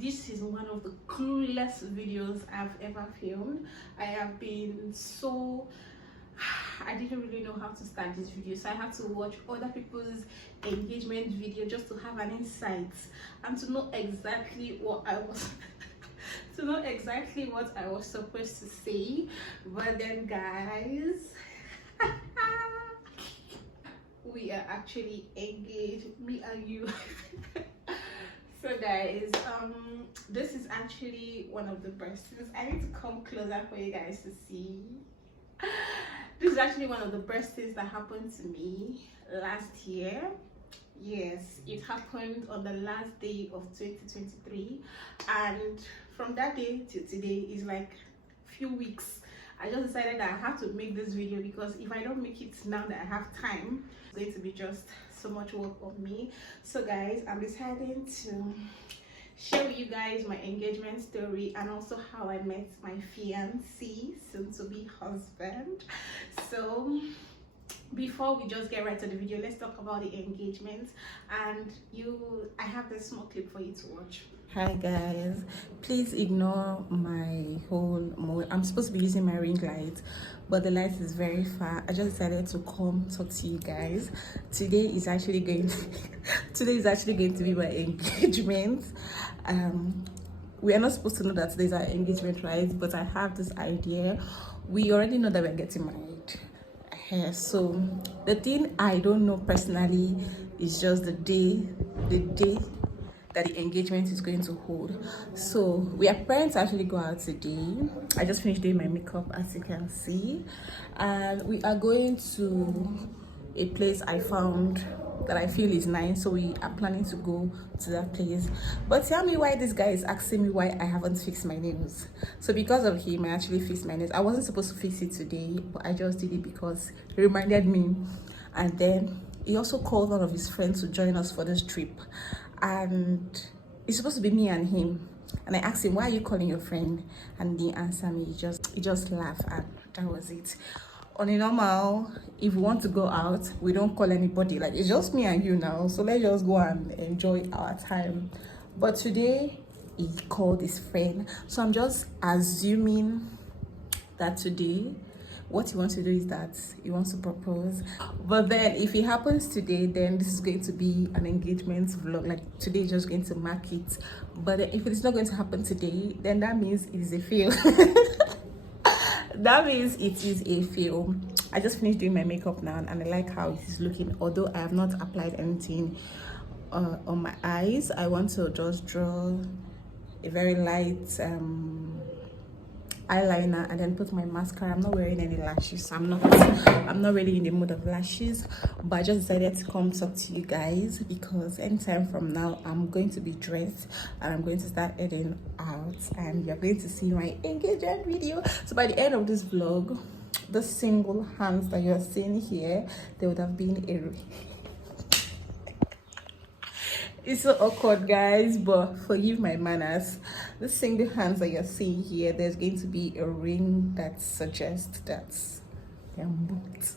this is one of the coolest videos I've ever filmed. I have been so I didn't really know how to start this video, so I had to watch other people's engagement video just to have an insight and to know exactly what I was to know exactly what I was supposed to say. But then guys, we are actually engaged, me and you. So guys, this is actually one of the birthdays. I need to come closer for you guys to see. This is actually one of the birthdays that happened to me last year. Yes, it happened on the last day of 2023, and from that day to today is like few weeks. I just decided that I have to make this video, because if I don't make it now that I have time, it's going to be just so much work on me. So guys, I'm deciding to share with you guys my engagement story and also how I met my fiancé, soon to be husband. So before we just get right to the video, let's talk about the engagement. And I have this small clip for you to watch. Hi guys, please ignore my whole mode. I'm supposed to be using my ring light, but the light is very far. I just decided to come talk to you guys. Today is actually going to be my engagement. We are not supposed to know that today's our engagement, right? But I have this idea. We already know that we're getting married. So the thing I don't know personally is just the day that the engagement is going to hold. So we are preparing to actually go out today. I just finished doing my makeup, as you can see, and we are going to a place I found that I feel is nice, so we are planning to go to that place. But tell me why this guy is asking me why I haven't fixed my nails. So because of him, I actually fixed my nails. I wasn't supposed to fix it today, but I just did it because he reminded me. And then he also called one of his friends to join us for this trip, and it's supposed to be me and him. And I asked him, why are you calling your friend? And he didn't answer me. He just laughed, and that was it. On a normal, if we want to go out, we don't call anybody. Like, it's just me and you now, so let's just go and enjoy our time. But today he called his friend, so I'm just assuming that today what he wants to do is that he wants to propose. But then if it happens today, then this is going to be an engagement vlog. Like, today is just going to mark it. But if it is not going to happen today, then that means it is a fail. That means it is a fail. I just finished doing my makeup now, and I like how it is looking, although I have not applied anything on my eyes. I want to just draw a very light eyeliner and then put my mascara. I'm not wearing any lashes. I'm not really in the mood of lashes, but I just decided to come talk to you guys because anytime from now I'm going to be dressed and I'm going to start heading out, and you're going to see my engagement video. So by the end of this vlog, the single hands that you're seeing here, there would have been a it's so awkward, guys, but forgive my manners. The single hands that you're seeing here, there's going to be a ring that suggests that they're booked.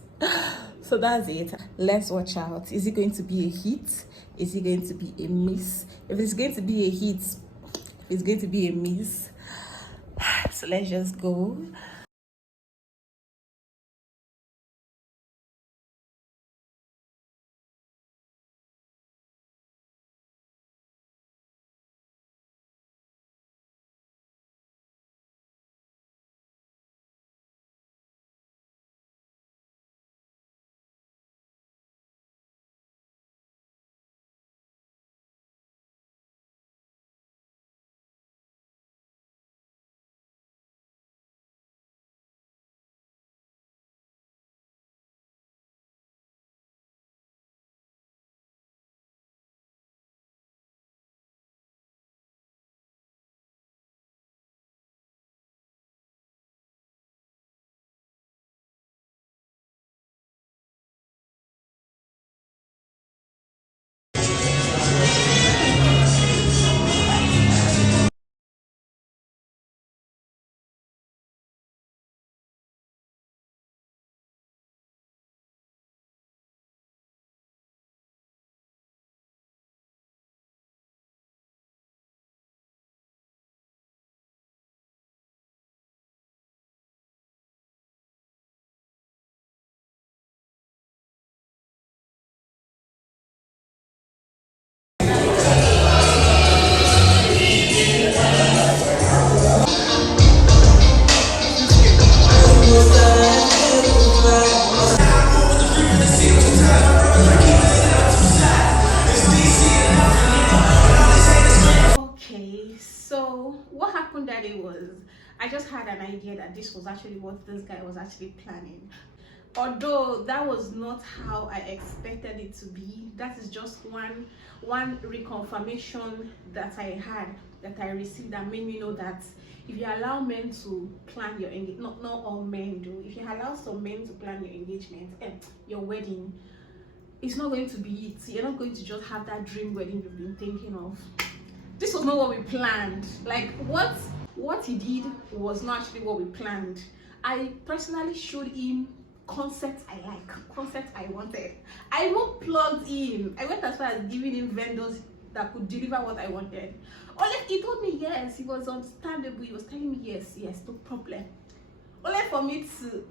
So that's it. Let's watch out. Is it going to be a hit? Is it going to be a miss? If it's going to be a hit, if it's going to be a miss, so let's just go. So what happened that day was I just had an idea that this was actually what this guy was actually planning. Although that was not how I expected it to be. That is just one reconfirmation that I had, that I received, that made me know that if you allow men to plan your engagement, not all men do, if you allow some men to plan your engagement and your wedding, it's not going to be it. You're not going to just have that dream wedding you've been thinking of. This was not what we planned. Like what he did was not actually what we planned. I personally showed him concepts I like, concepts I wanted. I even plugged in. I went as far as giving him vendors that could deliver what I wanted. Only he told me yes, he was understandable. He was telling me yes, no problem. Only for me to,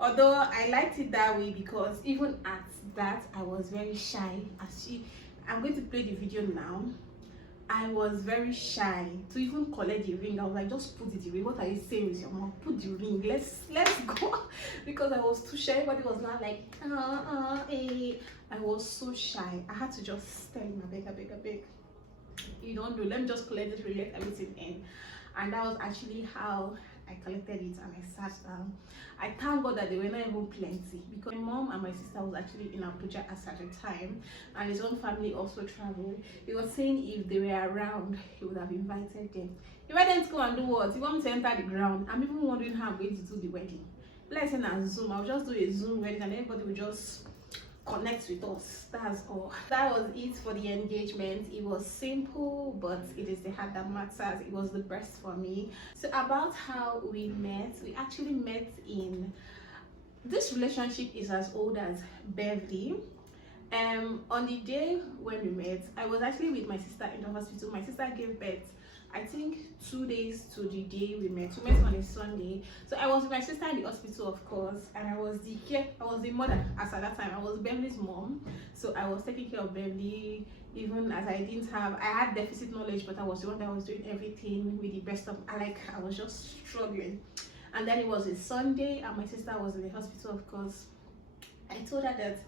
although I liked it that way, because even at that I was very shy. I'm going to play the video now. I was very shy to even collect the ring. I was like, just put the ring. What are you saying with your mom? Put the ring. Let's go. Because I was too shy. Everybody was not like, I was so shy. I had to just tell him, I beg. You don't do. Let me just collect this ring, let everything in. And that was actually how I collected it, and I sat down. I thank God that they were not even plenty, because my mom and my sister was actually in Abuja at a time, and his own family also traveled. He was saying if they were around, he would have invited them. He invited them to go and do what? He wanted me to enter the ground. I'm even wondering how I'm going to do the wedding. Let's say on Zoom. I'll just do a Zoom wedding, and everybody will just connect with us. That's all. That was it for the engagement. It was simple, but it is the heart that matters. It was the best for me. So about how we met, we actually met in, this relationship is as old as Beverly. On the day when we met, I was actually with my sister in the hospital. My sister gave birth, I think 2 days to the day we met. We met on a Sunday. So I was with my sister in the hospital, of course, and I was the mother as at that time. I was Beverly's mom, so I was taking care of Beverly. Even as I had deficit knowledge, but I was the one that was doing everything with the best of. I was just struggling. And then it was a Sunday, and my sister was in the hospital, of course. I told her that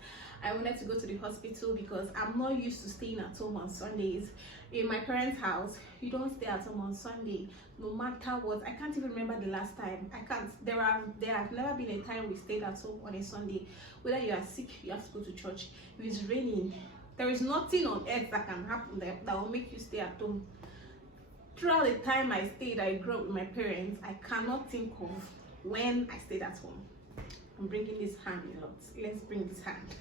I wanted to go to the hospital because I'm not used to staying at home on Sundays. In my parents' house, you don't stay at home on Sunday, no matter what. I can't even remember the last time. I can't. There have never been a time we stayed at home on a Sunday. Whether you are sick, you have to go to church. If it's raining, there is nothing on earth that can happen that will make you stay at home. Throughout the time I grew up with my parents, I cannot think of when I stayed at home. I'm bringing this hand a lot. Let's bring this hand.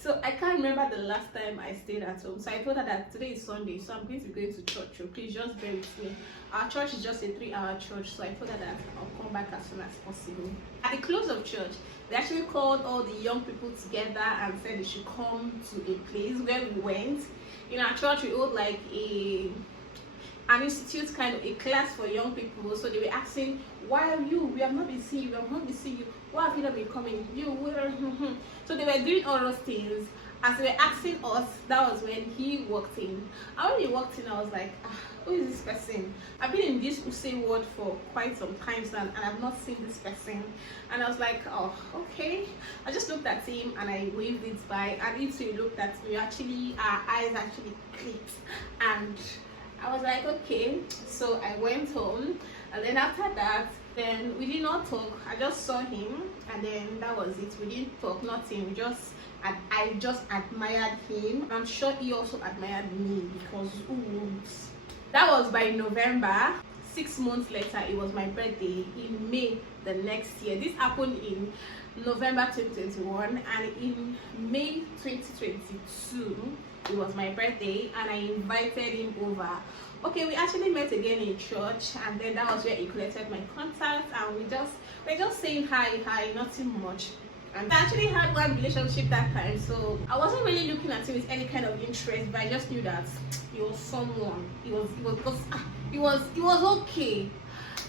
So I can't remember the last time I stayed at home. So I told her that today is Sunday, so I'm going to be going to church. So please just bear with me. Our church is just a 3-hour church, so I told her that I'll come back as soon as possible. At the close of church, they actually called all the young people together and said they should come to a place where we went. In our church, we hold like an institute, kind of a class for young people. So they were asking, why are you? We have not been seeing you. We have not been seeing you. Why have you not been coming? You were. So they were doing all those things. As they were asking us, that was when he walked in. And when he walked in, I was like, who is this person? I've been in this Use word for quite some time now, and I've not seen this person. And I was like, oh, okay. I just looked at him and I waved it by. And he looked at me. Actually, our eyes actually clicked. And I was like, okay. So I went home, and then after that, then we did not talk. I just saw him, and then that was it. We didn't talk, nothing. I just admired him. I'm sure he also admired me, because oops. That was by November. 6 months later, it was my birthday in May the next year. This happened in November 2021, and in May 2022, it was my birthday, and I invited him over. Okay, we actually met again in church, and then that was where he collected my contact, and we're just saying hi, nothing much. And I actually had one relationship that time, so I wasn't really looking at him with any kind of interest, but I just knew that he was someone. He was okay.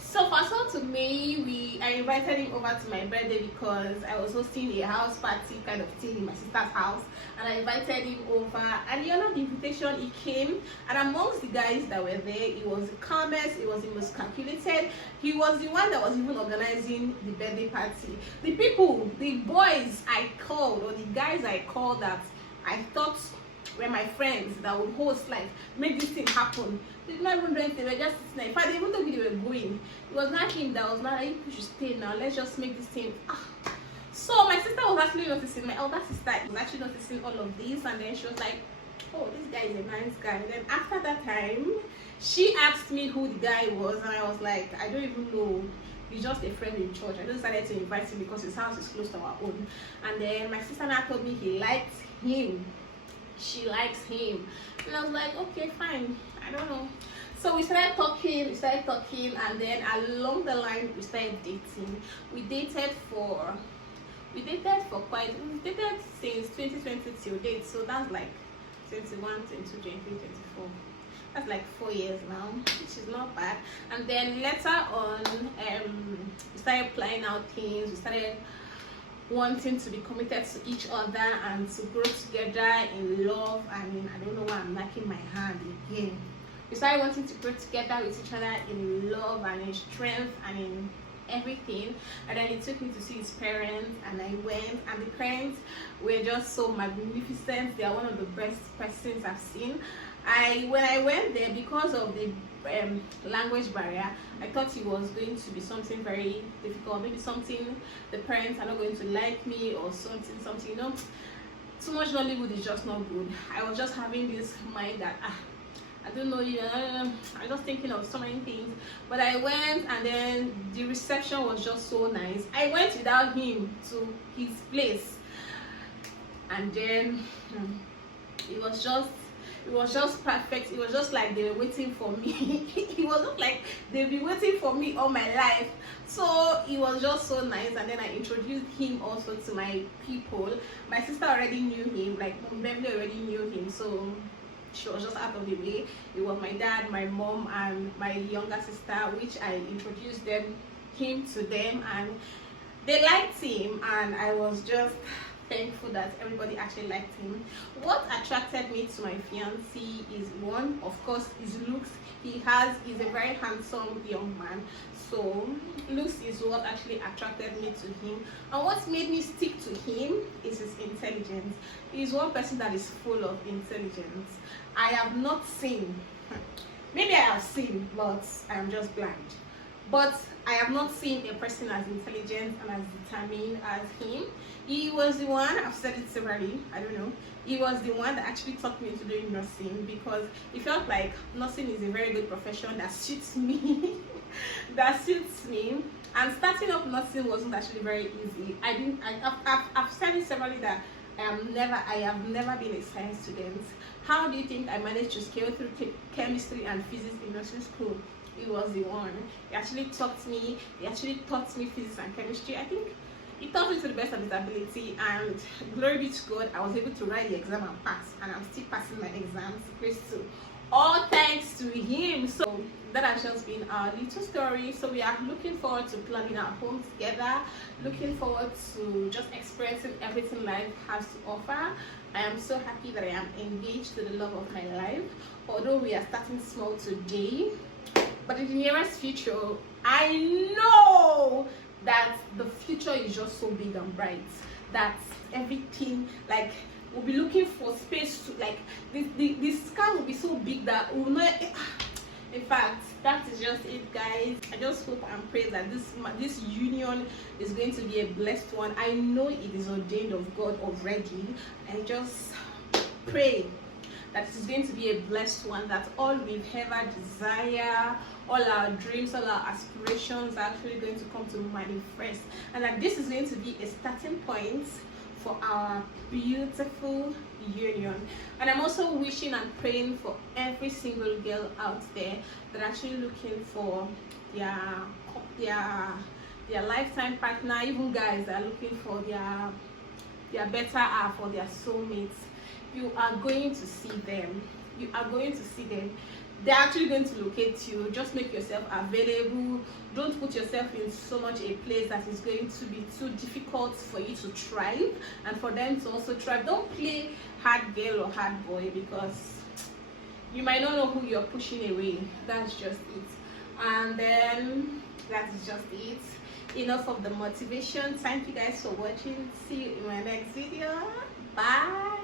So fast forward to May, I invited him over to my birthday because I was hosting a house party kind of thing in my sister's house, and I invited him over, and the invitation, he came, and amongst the guys that were there, he was the calmest, he was the most calculated, he was the one that was even organizing the birthday party. The boys I called, or the guys I called that I thought were my friends that would host, like make this thing happen, They did not even do anything. They were just sitting there. In fact, they even told me they were going. It was not him that was not like, you should stay now. Let's just make this thing. So my sister was actually noticing. My elder sister was actually noticing all of this, and then she was like, "Oh, this guy is a nice guy." And then after that time, she asked me who the guy was, and I was like, "I don't even know. He's just a friend in church." I just decided to invite him because his house is close to our own. And then my sister now told me he liked him. She likes him. And I was like, okay, fine. I don't know. So we started talking, and then along the line we started dating. We dated since 2020 till date. So that's like 21, 22, 23, 24. That's like 4 years now, which is not bad. And then later on, we started planning out things. We started wanting to be committed to each other and to grow together in love. I mean, I don't know why I'm knocking my hand again. We started wanting to grow together with each other in love and in strength and in everything. And then he took me to see his parents, and I went, and the parents were just so magnificent. They are one of the best persons I've seen. When I went there, because of the language barrier, I thought it was going to be something very difficult, maybe something the parents are not going to like me, or something, you know, too much Nollywood is just not good. I was just having this mind that I don't know, I'm just thinking of so many things. But I went, and then the reception was just so nice. I went without him to his place, and then it was just perfect. It was just like they were waiting for me. It was not like they've been waiting for me all my life. So it was just so nice. And then I introduced him also to my people. My sister already knew him, like Beverly already knew him, so she was just out of the way. It was my dad, my mom, and my younger sister, which I introduced him to them, and they liked him, and I was just thankful that everybody actually liked him. What attracted me to my fiancé is, one, of course, his looks. He's a very handsome young man, so looks is what actually attracted me to him. And what made me stick to him is his intelligence. He's one person that is full of intelligence. I have not seen, maybe I have seen, but I am just blind. But I have not seen a person as intelligent and as determined as him. He was the one, I've said it severally, I don't know, he was the one that actually taught me into doing nursing, because it felt like nursing is a very good profession that suits me. And starting up nursing wasn't actually very easy. I've said it severally that I have never been a science student. How do you think I managed to scale through chemistry and physics in nursing school? He was the one. He actually taught me physics and chemistry. I think he taught me to the best of his ability, and glory be to God, I was able to write the exam and pass, and I'm still passing my exams. Praise to all thanks to him. So that has just been our little story. So we are looking forward to planning our home together, looking forward to just experiencing everything life has to offer. I am so happy that I am engaged to the love of my life, although we are starting small today. But in the nearest future, I know that the future is just so big and bright that everything, like, we'll be looking for space to, like, the sky will be so big that we'll not. In fact, that is just it, guys. I just hope and pray that this union is going to be a blessed one. I know it is ordained of God already. I just pray that it is going to be a blessed one, that all we've ever desire, all our dreams, all our aspirations are actually going to come to manifest, and that this is going to be a starting point for our beautiful union. And I'm also wishing and praying for every single girl out there that are actually looking for their lifetime partner, even guys that are looking for their better half or their soulmates. You are going to see them. They're actually going to locate you. Just make yourself available. Don't put yourself in so much a place that is going to be too difficult for you to thrive and for them to also thrive. Don't play hard girl or hard boy, because you might not know who you're pushing away. That's just it. And then that is just it. Enough of the motivation. Thank you guys for watching. See you in my next video. Bye.